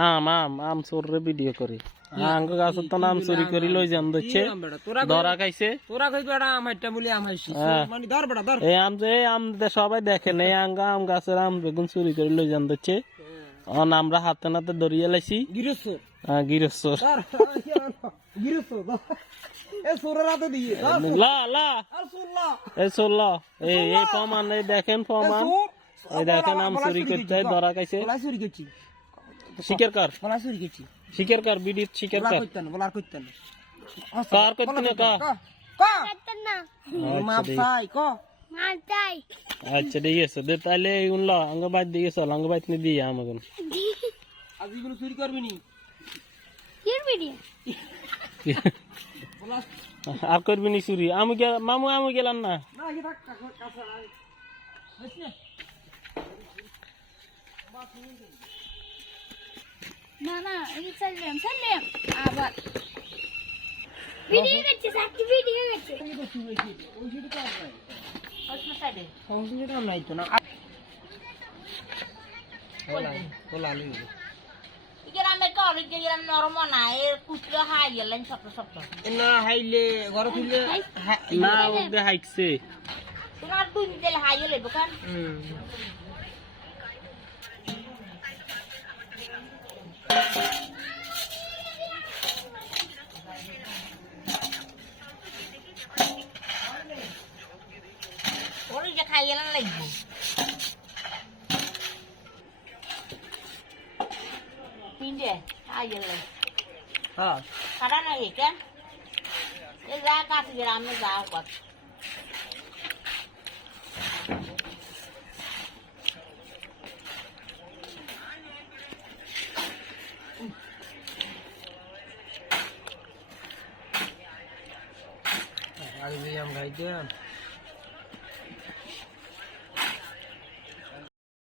আম আম আম চোরে ভিডিও করি আঙ্গ গাছের তো নাম চুরি করি লই যান দিচ্ছে ধরা খাইছে তোরা কইবি এটা আমারটা বলি আমাইছি মানে ধর বেটা ধর এই আম যে সবাই দেখেন এই আম গাছের আম বেগুন চুরি করে লই যান দিচ্ছে অন আমরা হাতে নাতে ধরিয়ে লাইছি গিরস্ত গিরস্বর গিরস্ত এ সোরের হাতে দিয়ে লা লা আর সুল্লা এই চল এই প্রমাণ এই দেখেন প্রমাণ এই দেখেন আম চুরি করতে ধরা খাইছে বলা চুরি করছি স্বীকার কর বলা চুরি করছি স্বীকার কর বিডি স্বীকার বলা কর কইতেন বলা কইতেন কার করতে না কা ক না মাপ চাই ক মাল চাই আচ্ছা ঠিক আছে দে তাহলে উনলা আঙ্গ বাইত দিয়ে চল আঙ্গ বাইত নি দিয়ে আমাকে আজ এগুলো চুরি করবি নি কি ভিডিও বলা আর করবি নি চুরি আমি মামু আমি গেলাম না না কি থাক কাছে বুঝছিস না না আমি চাইলাম আবার ভিডিও করছে সাকি ভিডিও করছে সংস্কৃতি কাম নাই তো না বলা লই গ্রামে কলে গ্রাম নরম না এর কুচলো হাই গেলেন ছোট ছোট না হাইলে ঘর খুললে না ওকে হাইকছে তোমার দুই দিল হাই হলে দোকান ওই যে খাই গেলেন লাগবো তিনটে খাই গেলেন হ্যাঁ কাটা নাই কেন এ যা কাছে গ্রামে যা কত আর আম খাইতে